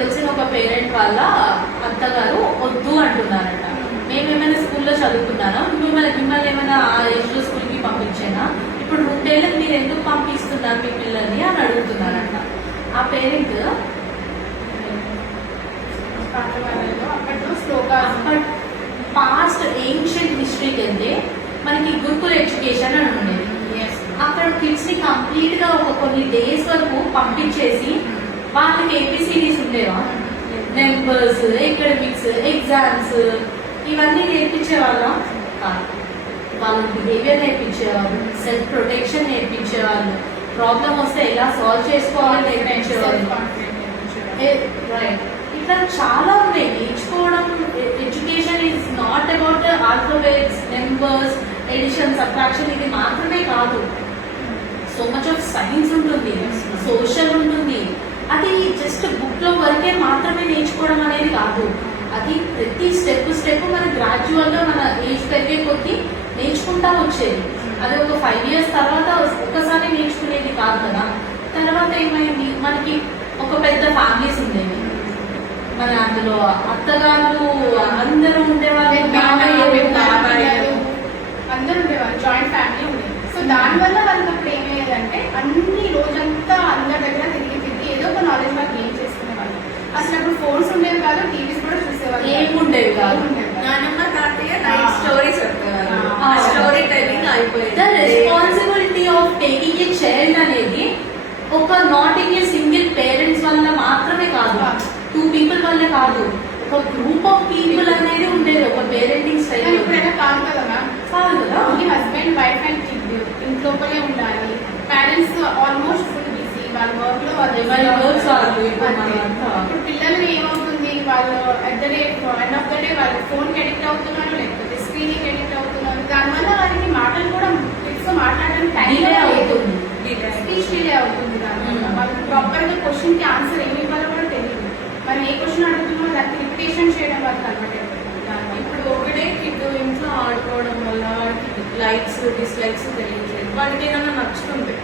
తెలిసిన ఒక పేరెంట్ వాళ్ళ అత్తగారు వద్దు అంటున్నారంట. మేమేమైనా స్కూల్లో చదువుకున్నారా, మిమ్మల్ని ఏమైనా ఆ ఏజ్ లో స్కూల్ కి పంపించేనా, ఇప్పుడు 2 ఏళ్ళకి మీరు ఎందుకు పంపిస్తున్నారు మీ పిల్లల్ని అని అడుగుతున్నారంట. ఆ పేరెంట్ పాస్ట్ ఏన్షియంట్ హిస్టరీకి వెళ్తే మనకి గురుకుల ఎడ్యుకేషన్ అని ఉండేది. అక్కడ కిడ్స్ ని కంప్లీట్ గా ఒక కొన్ని డేస్ వరకు పంపించేసి వాళ్ళకి ఏబిసిడీస్ ఉండేవా, నెంబర్స్, ఎకడమిక్స్, ఎగ్జామ్స్ ఇవన్నీ నేర్పించేవాళ్ళం కాదు. వాళ్ళ బిహేవియర్ నేర్పించేవాళ్ళు, సెల్ఫ్ ప్రొటెక్షన్ నేర్పించేవాళ్ళు, ప్రాబ్లం వస్తే ఎలా సాల్వ్ చేసుకోవాలో నేర్పించేవాళ్ళు. రైట్, ఇట్లా చాలా ఉన్నాయి నేర్చుకోవడం. Education is not about alphabets, numbers, addition, subtraction ఇది మాత్రమే కాదు. సో మచ్ ఆఫ్ సైన్స్ ఉంటుంది, సోషల్ ఉంటుంది. అది జస్ట్ బుక్ లో వరకే మాత్రమే నేర్చుకోవడం అనేది కాదు. అది ప్రతి స్టెప్ మన గ్రాడ్యువల్ గా మన ఏజ్ పెరిగే కొద్దీ నేర్చుకుంటా వచ్చేది. అది ఒక 5 years తర్వాత ఒక్కసారి నేర్చుకునేది కాదు కదా. తర్వాత ఏమైంది, మనకి ఒక పెద్ద ఫ్యామిలీస్ ఉండేవి. మన అందులో అత్తగారు అందరూ ఉండేవాళ్ళు, అందరూ ఉండేవాళ్ళు, జాయింట్ ఫ్యామిలీ ఉండేది. సో దానివల్ల వాళ్ళకి అప్పుడు ఏమయ్యేదంటే అన్ని రోజంతా అందరి దగ్గర తిరిగి ఏదో ఒక నాలెడ్జ్ వాళ్ళు గెయిన్ చేసుకునేవాళ్ళు. అసలు అప్పుడు ఫోన్స్ ఉండేవి కాదు, టీవీస్ కూడా చూసేవాళ్ళు ఏముండేవి కాదు. నానమ్మ తాతయ్య నైట్ స్టోరీ చెప్తారు, స్టోరీ టెల్లింగ్ అయిపోయింది. The responsibility of taking a child అనేది ఒక not in a single parents వల్ల మాత్రమే కాదు, 2 people వల్ల కాదు, ఒక గ్రూప్ ఆఫ్ పీపుల్ అనేది ఉండేది ఒక పేరెంటింగ్ స్టైల్. ఇప్పుడైనా కాదు కదా మ్యామ్, కాదు కదా. Only husband, wife and kid ఇంట్లోపలే ఉండాలి. పేరెంట్స్ ఆల్మోస్ట్ ఫుల్ బిజీ, వాళ్ళ వర్క్ లో ఇప్పుడు పిల్లలు ఏమవుతుంది, వాళ్ళు ఎండ్ ఆఫ్ ద డే వాళ్ళు ఫోన్ కి అడిక్ట్ అవుతున్నారు, లేకపోతే స్క్రీన్ కి అడిక్ట్ అవుతున్నారు. దానివల్ల వారికి మాటలు కూడా కిడ్స్ మాట్లాడడానికి టైం అవుతుంది, స్పీచ్ డిలే అవుతుంది. దానివల్ల వాళ్ళు ప్రాపర్ గా క్వశ్చన్ కి ఆన్సర్ ఏమి ఇవ్వాలో కూడా తెలియదు. మరి ఏ క్వశ్చన్ అడుగుతున్నారో దానికి రిపిటేషన్ చేయడం వల్ల అలవాటు. ఇప్పుడు ఒకటే కిడ్ ఇంట్లో ఆడుకోవడం వల్ల వాడికి లైక్స్ డిస్లైక్స్ తెలియట్లేదు. వాడికి ఏదైనా నచ్చుతుంది,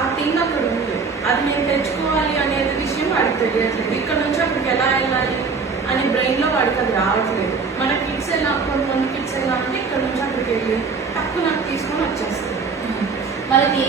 ఆ థింగ్ అక్కడ ఉంది, అది నేను తెచ్చుకోవాలి అనేది విషయం వాడికి తెలియట్లేదు. ఇక్కడ నుంచి అక్కడికి ఎలా వెళ్ళాలి అనే బ్రెయిన్ లో వాడికి అది రావట్లేదు. మన కిడ్స్ ఎలా, కొన్ని కిడ్స్ ఎలా అంటే ఇక్కడ నుంచి అక్కడికి వెళ్ళి తక్కువ నాకు తీసుకొని వచ్చేస్తుంది. మనకి